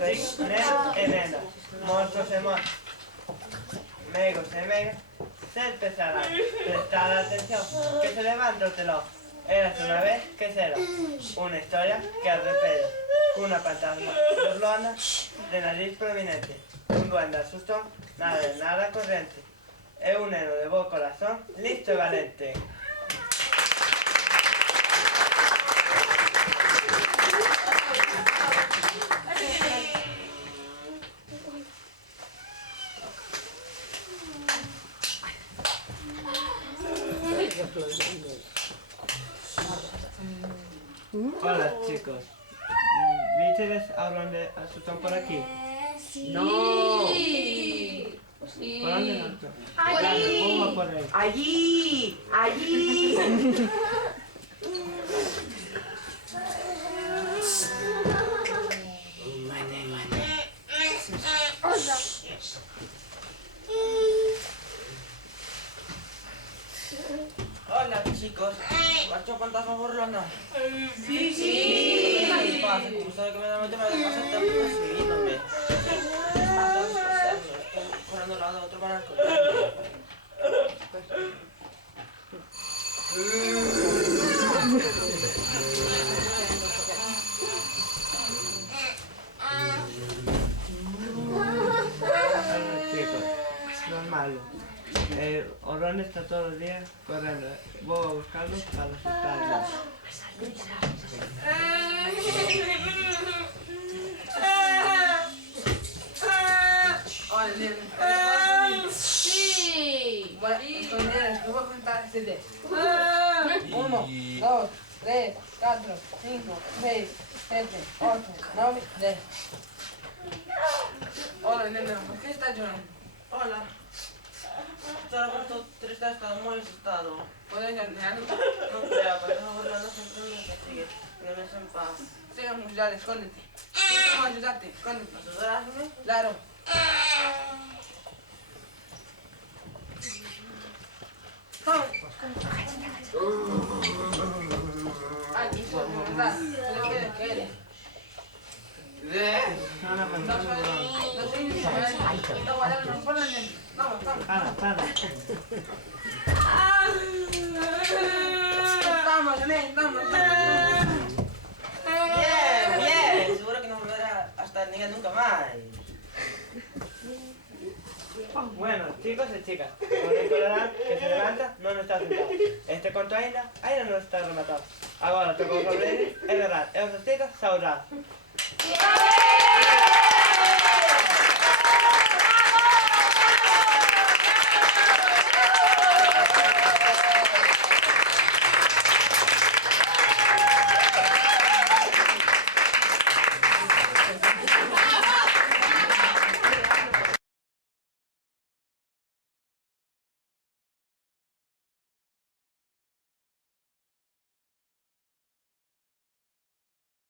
Nen e nena, monstros e monstros, megos e megas, sed pesarán, prestad atención, que se levanta o telón. Érase una vez, ¿qué será? Una historia que arrepede, una fantasma burlona de nariz prominente, un duende asustón, nada de nada corriente, es un héroe de buen corazón, listo y valente. Hola chicos, ¿visteis a dónde asustan por aquí? No. ¿Por dónde no? Allí. Pongo por ahí. Allí. Allí. Hola chicos, ¿macho fantasma burlona? Sí. ¿Qué pasa? Como sabe que me da mucho me voy a pasar tiempo persiguiéndome. ¿Qué pasa? Estoy corriendo al lado de otro barranco. Chicos, normal. Orón está todo el día corriendo. Voy a buscarlo para asustarlo. Hola, nene. Sí. Bueno, estoy nene, te voy a contar este día. 1, 2, 3, 4, 5, 6, 7, 8, 9, 10. Hola, nene, ¿por qué estás llorando? Hola. Estaba puesto triste, estaba muy asustado. ¿Puedes llorar? No creo, pero esa burlona siempre me persigue. No me deja en paz. Sigamos ya, escóndete. ¿Cómo ayudarte? Escóndete. ¿Ayudarme? Claro. Aquí, ¿verdad? ¿Qué quieres que eres? Sana, fantasma burlón. No soy ni no guardar los polos en vamos, vamos. Sana. Vamos, nene, vamos. Bien. Seguro que no me verá hasta niña nunca más. Bueno, chicos y chicas, como recordarán que se levanta no está sentado. Este conto ainda no está rematado. Agora toca o Gabriel, é verdade, é os artistas, saudade.